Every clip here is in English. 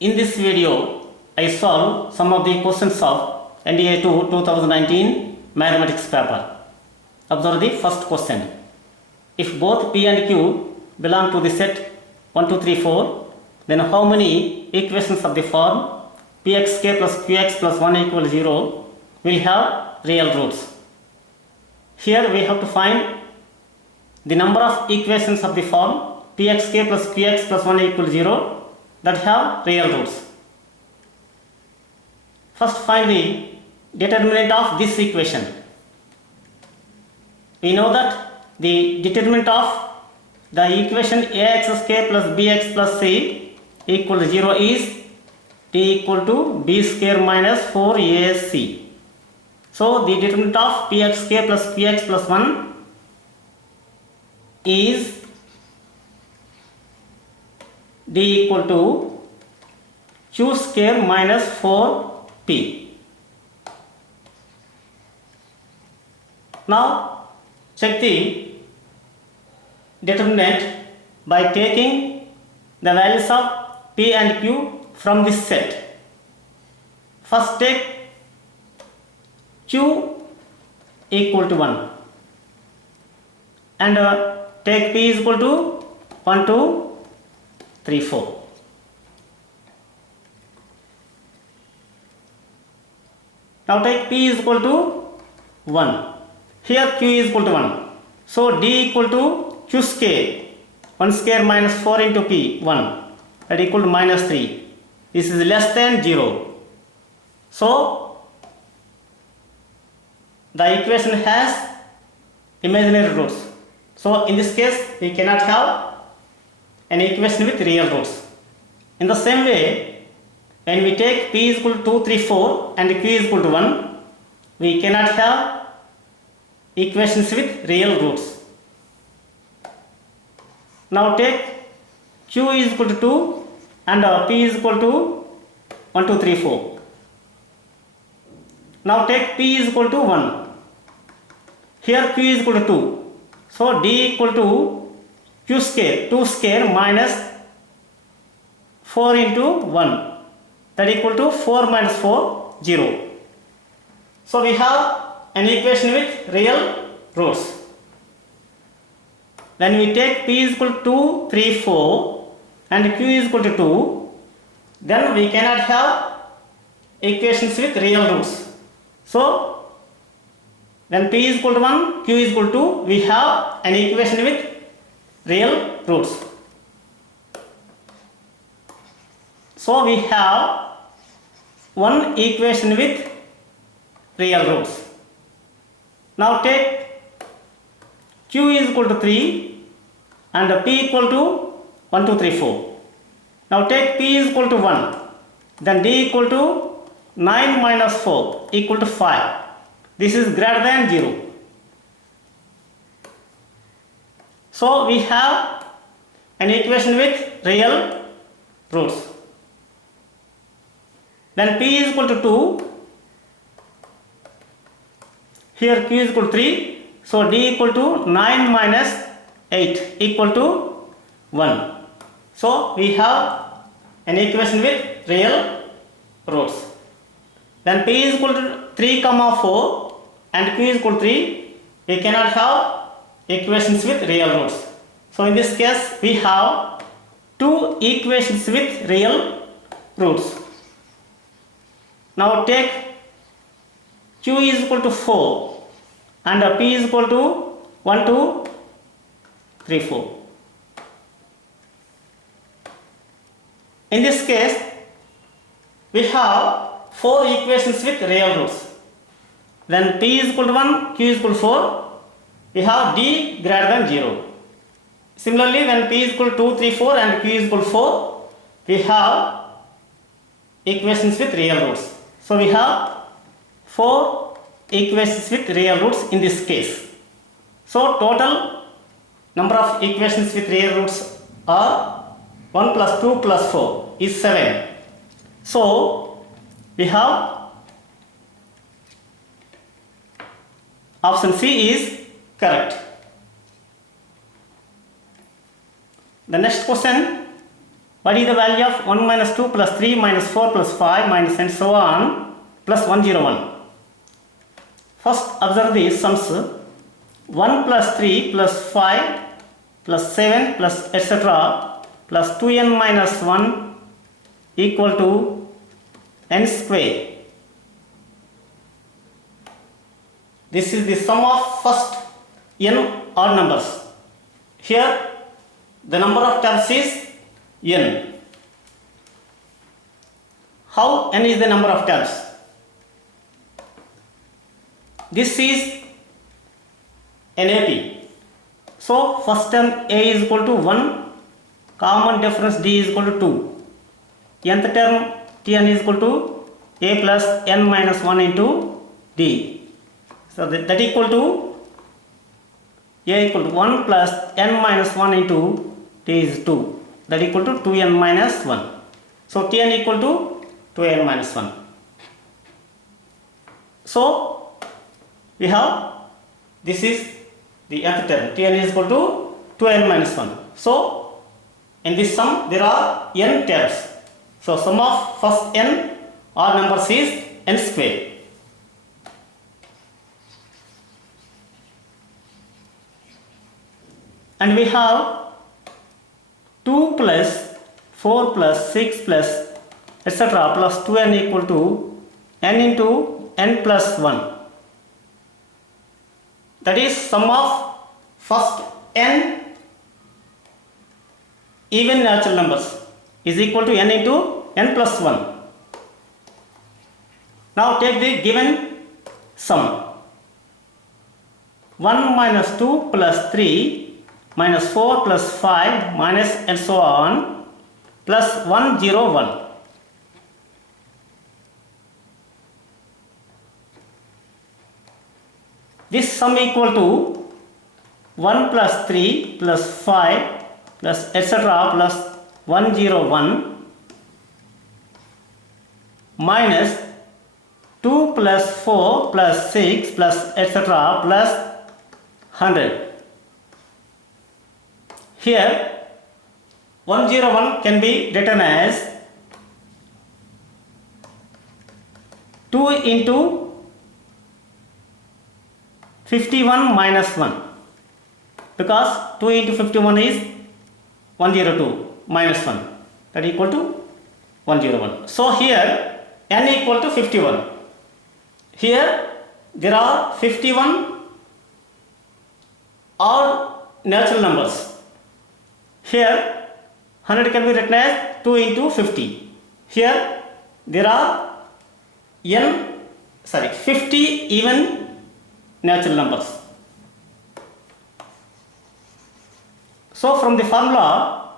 In this video, I solve some of the questions of NDA 2 2019 mathematics paper. Observe the first question. If both P and Q belong to the set 1, 2, 3, 4, then how many equations of the form Pxk plus Qx plus 1 equals 0 will have real roots? Here we have to find the number of equations of the form Pxk plus Qx plus 1 equals 0 that have real roots. First find the determinant of this equation. We know that the determinant of the equation axk plus bx plus c equals 0 is t equal to b square minus 4ac. So the determinant of pxk plus qx plus 1 is d equal to q square minus 4p. Now check the determinant by taking the values of p and q from this set. First take q equal to 1 and take p is equal to 1, 2, 3, 4. Now take p is equal to 1. Here q is equal to 1. So d equal to q square. 1 square minus 4 into p, 1. That equal to minus 3. This is less than 0. So the equation has imaginary roots. So in this case we cannot have an equation with real roots. In the same way, when we take p is equal to 2, 3, 4 and q is equal to 1, we cannot have equations with real roots. Now take q is equal to 2 and p is equal to 1, 2, 3, 4. Now take p is equal to 1. Here q is equal to 2. So d equal to q square, 2 square minus 4 into 1. That equal to 4 minus 4, 0. So we have an equation with real roots. When we take p is equal to 2, 3, 4 and q is equal to 2, then we cannot have equations with real roots. So when p is equal to 1, q is equal to 2, we have an equation with real roots. So we have one equation with real roots. Now take q is equal to 3 and p equal to 1, 2, 3, 4. Now take p is equal to 1. Then d equal to 9 minus 4 equal to 5. This is greater than 0. So we have an equation with real roots. Then p is equal to 2. Here q is equal to 3. So d equal to 9 minus 8 equal to 1. So we have an equation with real roots. Then p is equal to 3, 4 and q is equal to 3. We cannot have equations with real roots. So in this case we have two equations with real roots. Now take q is equal to 4 and p is equal to 1, 2, 3, 4. In this case we have four equations with real roots. When p is equal to 1, q is equal to 4, we have d greater than 0. Similarly, when p is equal to 2, 3, 4 and q is equal to 4, we have equations with real roots. So we have four equations with real roots in this case. So total number of equations with real roots are 1 plus 2 plus 4 is 7. So we have option C is correct. The next question, What is the value of 1 minus 2 plus 3 minus 4 plus 5 minus and so on plus 101? First observe the sums. 1 plus 3 plus 5 plus 7 plus etc. plus 2n minus 1 equal to n square. This is the sum of first n odd numbers. Here the number of terms is n. How n is the number of terms? This is NAP. So first term a is equal to 1, common difference d is equal to 2. Nth term Tn is equal to a plus n minus 1 into d. So that equal to a equal to 1 plus n minus 1 into d is 2. That equal to 2n minus 1. So Tn equal to 2n minus 1. So we have, this is the nth term, Tn is equal to 2n minus 1. So in this sum there are n terms. So sum of first n odd numbers is n square. And we have 2 plus 4 plus 6 plus etc. plus 2n equal to n into n plus 1. That is sum of first n even natural numbers is equal to n into n plus 1. Now take the given sum. 1 minus 2 plus 3 minus 4 plus 5 minus and so on plus 101. This sum equal to 1 plus 3 plus 5 plus etc. plus 101 minus 2 plus 4 plus 6 plus etc. plus 100. Here 101 can be written as 2 into 51 minus 1, because 2 into 51 is 102 minus 1, that equal to 101. So here n equal to 51. Here there are 51 odd natural numbers. Here 100 can be written as 2 into 50. Here there are 50 even natural numbers. So from the formula,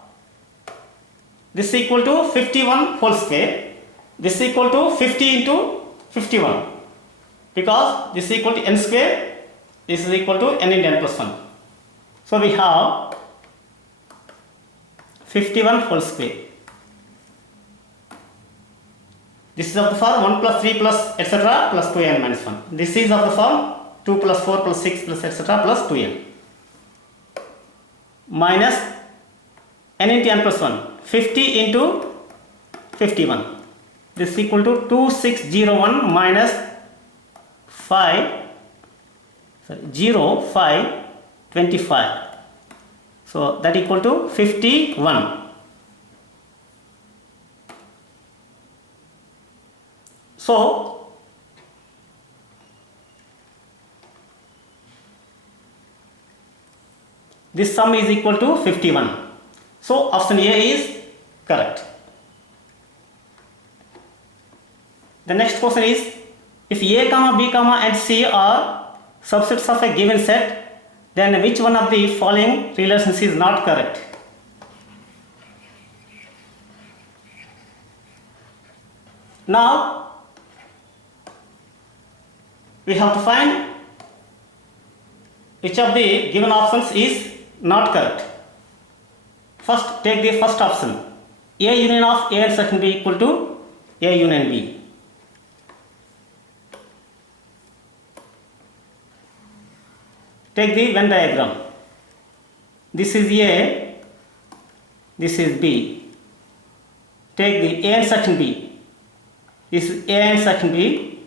this equal to 51 whole square, this equal to 50 into 51, because this equal to n square, this is equal to n into n plus 1. So we have 51 whole square. This is of the form 1 plus 3 plus etc. plus 2n minus 1. This is of the form 2 plus 4 plus 6 plus etc. plus 2n minus n into n plus 1. 50 into 51. This is equal to 2601 minus 25. So that equal to 51. So this sum is equal to 51. So option A is correct. The next question is, if A, B, and C are subsets of a given set, then which one of the following relations is not correct? Now we have to find which of the given options is not correct. First, take the first option. A union of A and section B equal to A union B. Take the Venn diagram. This is A, this is B. take the A intersection B. This is A intersection B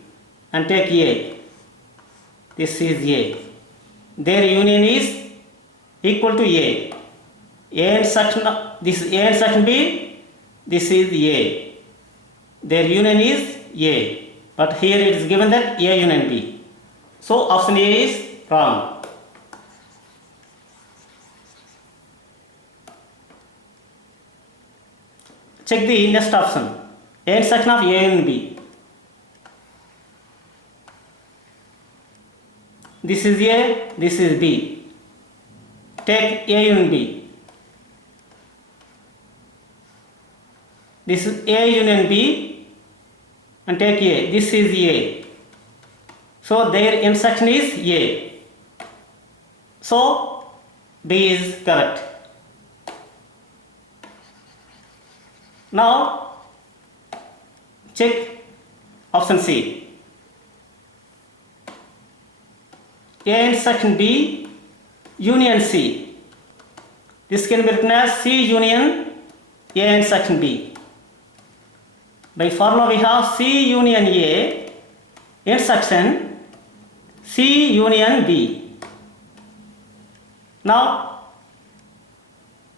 and take A. This is A. Their union is equal to A. A intersection, this is A intersection B, this is A. Their union is A. But here it is given that A union B. So option A is wrong. Check the next option. A intersection of A and B. This is A, this is B. Take A union B. This is A union B and take A. This is A. So their intersection is A. So B is correct. Now check option C. A intersection B union C. This can be written as C union A intersection B. By formula we have C union A intersection C union B. Now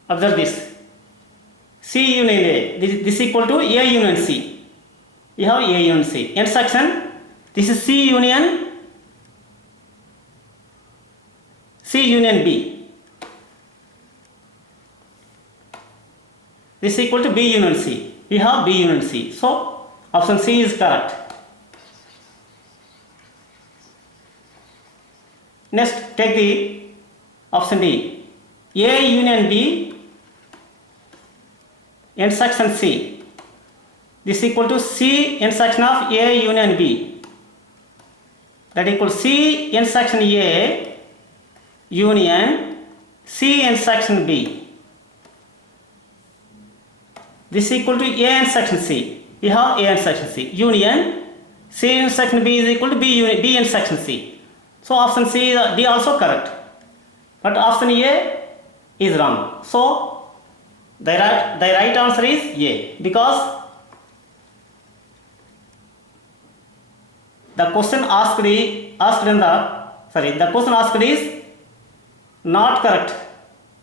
observe this. C union A, this is equal to A union C. We have A union C. Intersection, this is C union B. This is equal to B union C. We have B union C. So option C is correct. Next, take the option D. A union B intersection C. This is equal to C intersection of A union B. That equals C intersection A union C intersection B. This is equal to A intersection C. We have A intersection C. Union C intersection B is equal to B intersection C. So option C D also correct. But option A is wrong. So the right answer is A, because the question asked is not correct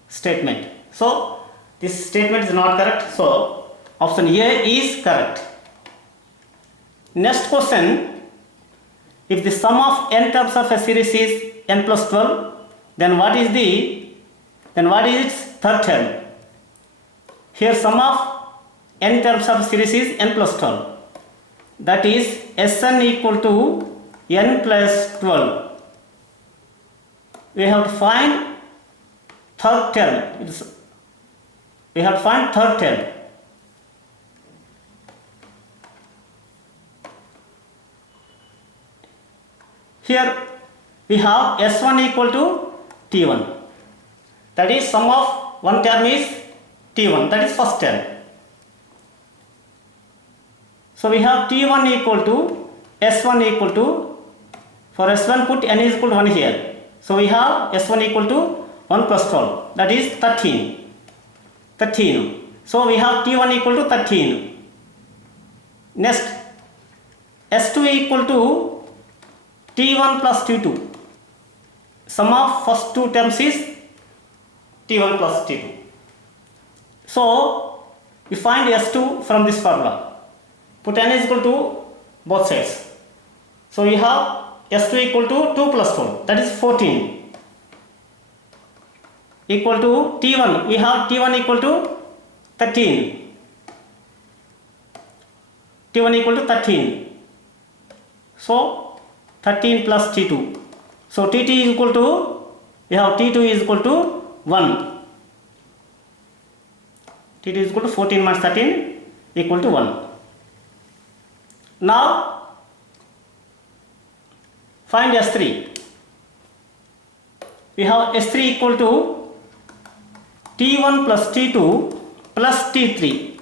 statement. So this statement is not correct. So option A is correct. Next question: if the sum of n terms of a series is n plus 12, then what is its third term? Here sum of n terms of series is n plus 12. That is Sn equal to n plus 12. We have to find third term. We have to find third term. Here we have S1 equal to T1. That is sum of one term is T1, that is first term. So we have T1 equal to S1 equal to, for S1 put n is equal to 1 here. So we have S1 equal to 1 plus 12, that is 13. So we have T1 equal to 13. Next, S2 equal to T1 plus T2. Sum of first two terms is T1 plus T2. So we find S2 from this formula. Put n is equal to both sides. So we have S2 equal to 2 plus 4, that is 14. Equal to T1, we have T1 equal to 13. T1 equal to 13. So 13 plus T2. So T2 is equal to, we have T2 is equal to 1. T2 is equal to 14 minus 13 equal to 1. Now find S3. We have S3 equal to T1 plus T2 plus T3.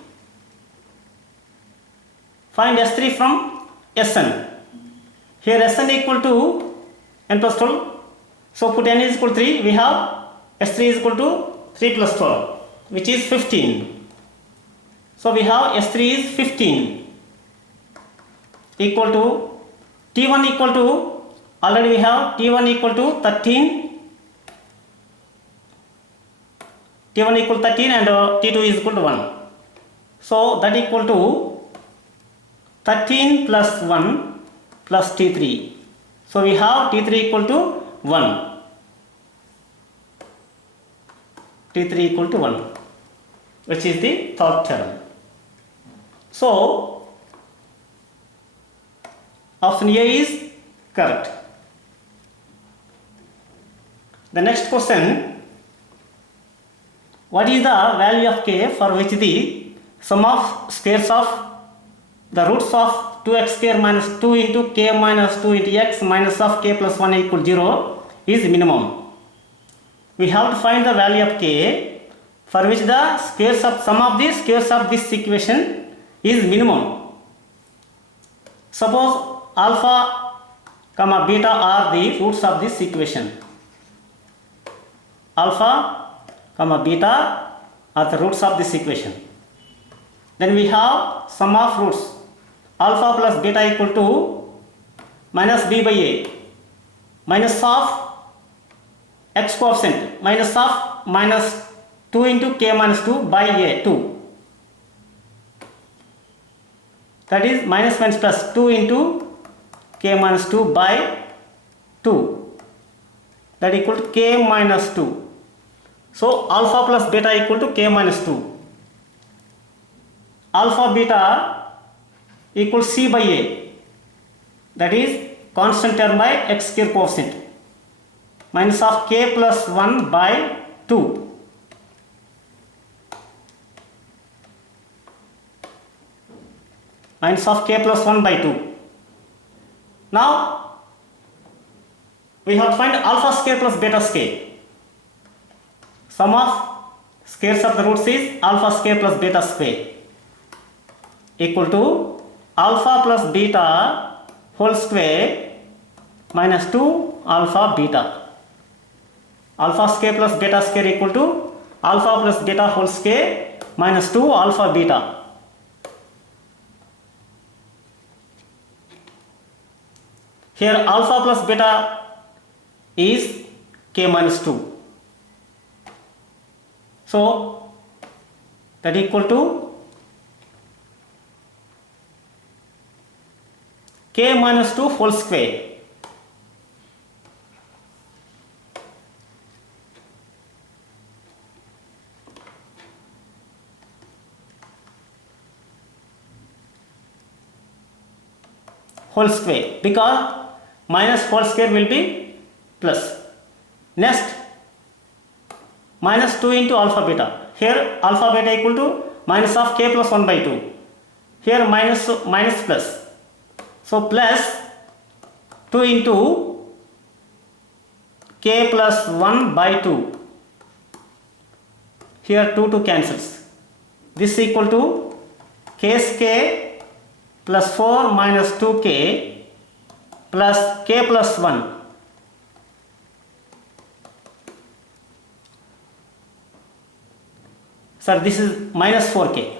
Find S3 from Sn. Here Sn equal to n plus 12. So put n is equal to 3. We have S3 is equal to 3 plus 12, which is 15. So we have S3 is 15 equal to T1 equal to, already we have T1 equal to 13, T1 equal to 13 and T2 is equal to 1. So that equal to 13 plus 1 plus T3. So we have T3 equal to 1. T3 equal to 1, which is the third term. So option A is correct. The next question, what is the value of k for which the sum of squares of the roots of 2x square minus 2 into k minus 2 into x minus of k plus 1 equal 0 is minimum? We have to find the value of k for which the squares of sum of the squares of this equation is minimum. Suppose alpha comma beta are the roots of this equation. Alpha comma beta are the roots of this equation. Then we have sum of roots. Alpha plus beta equal to minus b by a minus of x coefficient minus of minus 2 into k minus 2 by a 2. That is minus plus 2 into k minus 2 by 2. That equal to k minus 2. So alpha plus beta equal to k minus 2. Alpha beta equals c by a. That is constant term by x square coefficient. Minus of k plus 1 by 2. Minus of k plus 1 by 2. Now we have to find alpha square plus beta square. Sum of squares of the roots is alpha square plus beta square equal to alpha plus beta whole square minus 2 alpha beta. Alpha square plus beta square equal to alpha plus beta whole square minus 2 alpha beta. Here alpha plus beta is k minus 2. So that equal to k minus 2 whole square. Whole square, because minus whole square will be plus. Next, minus 2 into alpha beta. Here alpha beta equal to minus of k plus 1 by 2. Here minus plus. So plus 2 into k plus 1 by 2. Here 2 cancels. This equal to k square plus 4 minus 2k plus k plus 1. Sir, this is minus 4k.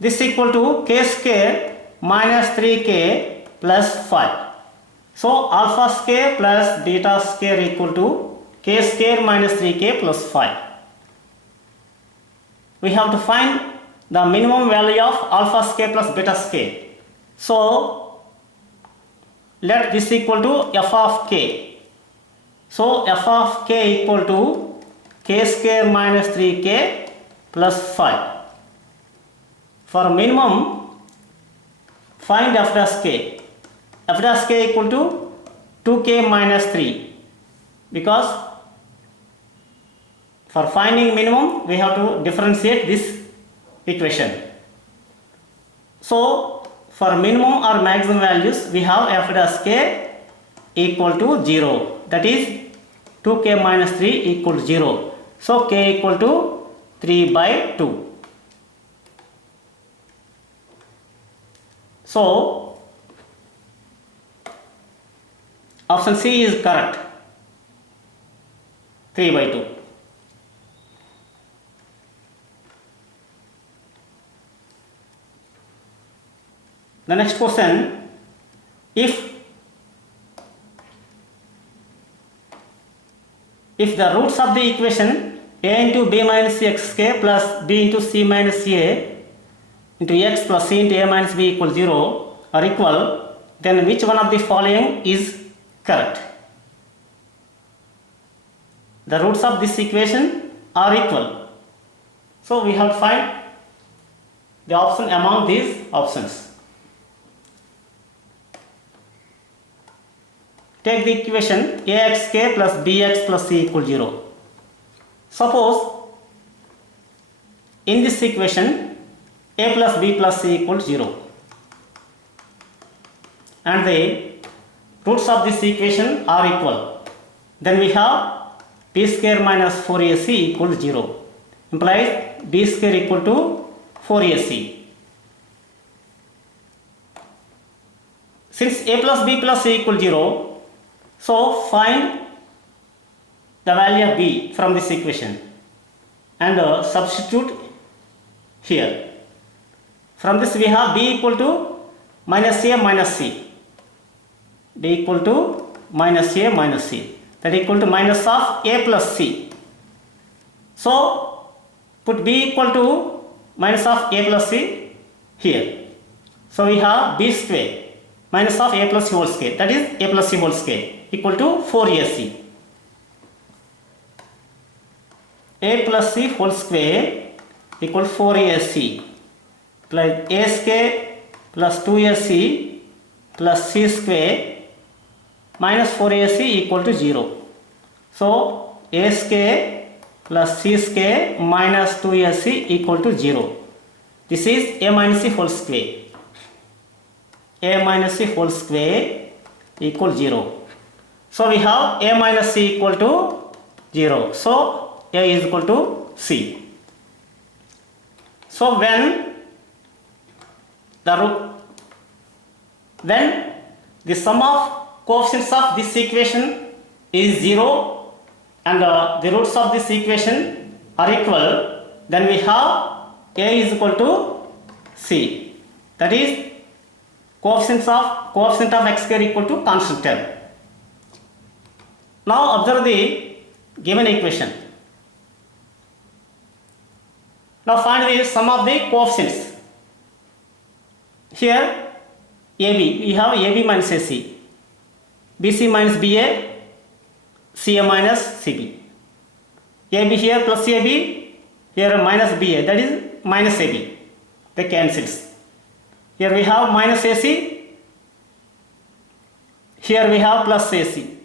This equal to k square minus 3k plus 5. So alpha square plus beta square equal to k square minus 3k plus 5. We have to find the minimum value of alpha square plus beta square. So let this equal to f of k. So f of k equal to k square minus 3k plus 5. For minimum, find f dash k. F dash k equal to 2k minus 3, because for finding minimum we have to differentiate this equation. So for minimum or maximum values we have f dash k equal to 0, that is 2k minus 3 equal to 0. So k equal to 3 by 2. So Option C is correct. 3/2. The next question, if the roots of the equation a into b minus xk plus b into c minus a into x plus c into a minus b equals 0 are equal, then which one of the following is correct? The roots of this equation are equal. So we have to find the option among these options. Take the equation axk plus bx plus c equals 0. Suppose in this equation a plus b plus c equals 0 and the roots of this equation are equal. Then we have b square minus 4ac equals 0, implies b square equal to 4ac. Since a plus b plus c equals 0, so find the value of b from this equation and substitute here. From this we have b equal to minus a minus c. b equal to minus a minus c. That equal to minus of a plus c. So put b equal to minus of a plus c here. So we have b square minus of a plus c whole square, that is a plus c whole square, equal to 4ac. A plus c whole square equal 4ac plus a square plus 2ac plus c square minus 4ac equal to 0. So a square plus c square minus 2ac equal to 0. This is a minus c whole square. A minus c whole square equal 0. So we have a minus c equal to 0. So a is equal to c. So when the sum of coefficients of this equation is 0 and the roots of this equation are equal, then we have a is equal to c. That is coefficient of x square equal to constant term. Now observe the given equation. Now find the sum of the coefficients. Here AB, we have AB minus AC, BC minus BA, CA minus CB. AB here plus AB, here minus BA, that is minus AB. They cancels. Here we have minus AC, here we have plus AC.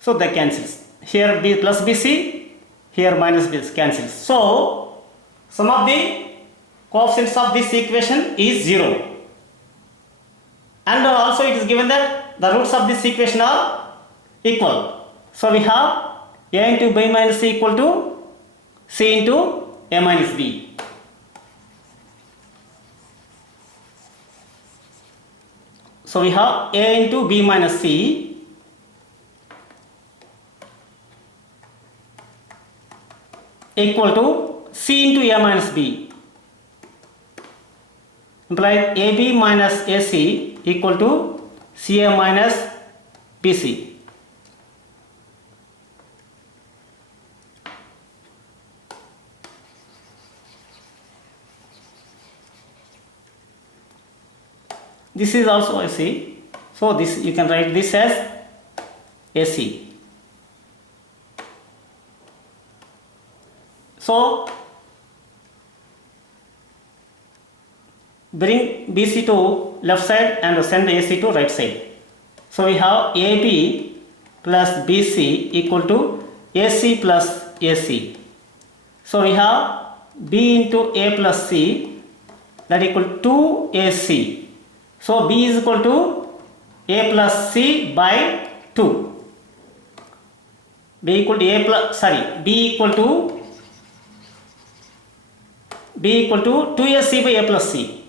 So they cancels. Here B plus BC, here minus BC cancels. So sum of the coefficients of this equation is 0. And also it is given that the roots of this equation are equal. So we have a into b minus c equal to c into a minus b. So we have a into b minus c equal to c into a minus b, implies ab minus ac equal to ca minus bc. This is also AC. So this you can write this as AC. So bring BC to left side and send AC to right side. So we have AB plus BC equal to AC plus AC. So we have B into A plus C, that equal to 2AC. So B is equal to A plus C by 2. B equal to A plus, B equal to 2AC by A plus C.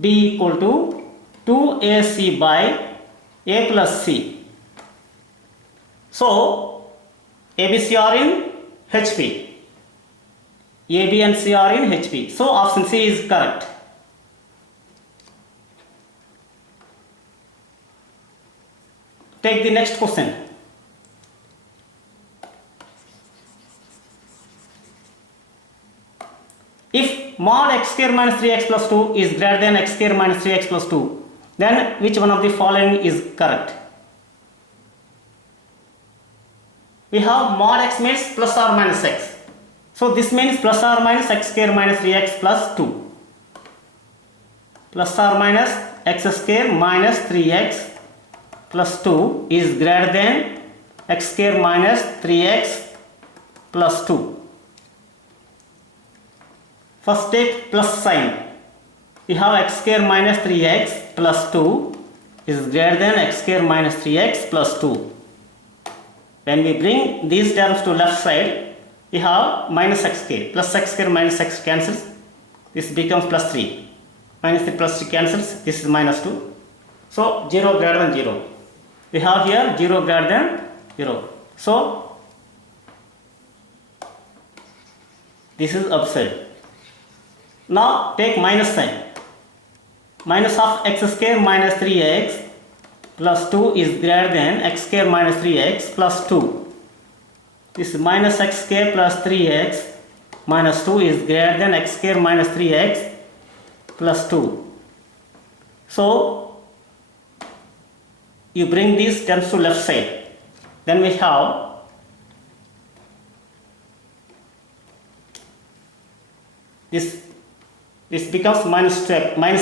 B equal to 2AC by A plus C. So A, B, C are in HP. A, B and C are in HP. So option C is correct. Take the next question. If mod x square minus 3x plus 2 is greater than x square minus 3x plus 2, then which one of the following is correct? We have mod x means plus or minus x. So this means plus or minus x square minus 3x plus 2. Plus or minus x square minus 3x plus 2 is greater than x square minus 3x plus 2. First take plus sign. We have x square minus 3x plus 2 is greater than x square minus 3x plus 2. When we bring these terms to left side, we have minus x square. Plus x square minus x cancels. This becomes plus 3. Minus 3 plus 3 cancels. This is minus 2. So 0 greater than 0. We have here 0 greater than 0. So this is absurd. Now take minus sign. Minus of x square minus 3x plus 2 is greater than x square minus 3x plus 2. This minus x square plus 3x minus 2 is greater than x square minus 3x plus 2. So you bring these terms to left side. Then we have this becomes minus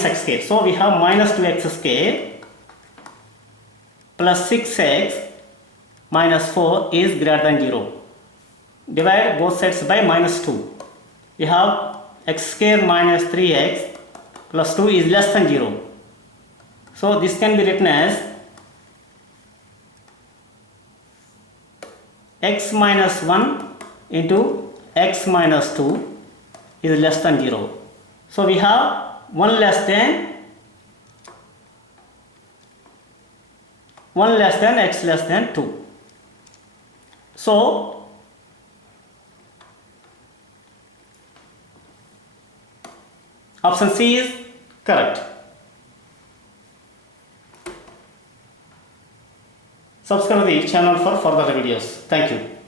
x square. So we have minus 2x square plus 6x minus 4 is greater than 0. Divide both sides by minus 2. We have x square minus 3x plus 2 is less than 0. So this can be written as x minus 1 into x minus 2 is less than 0. So we have 1 less than x less than 2. So option C is correct. Subscribe the channel for further videos. Thank you.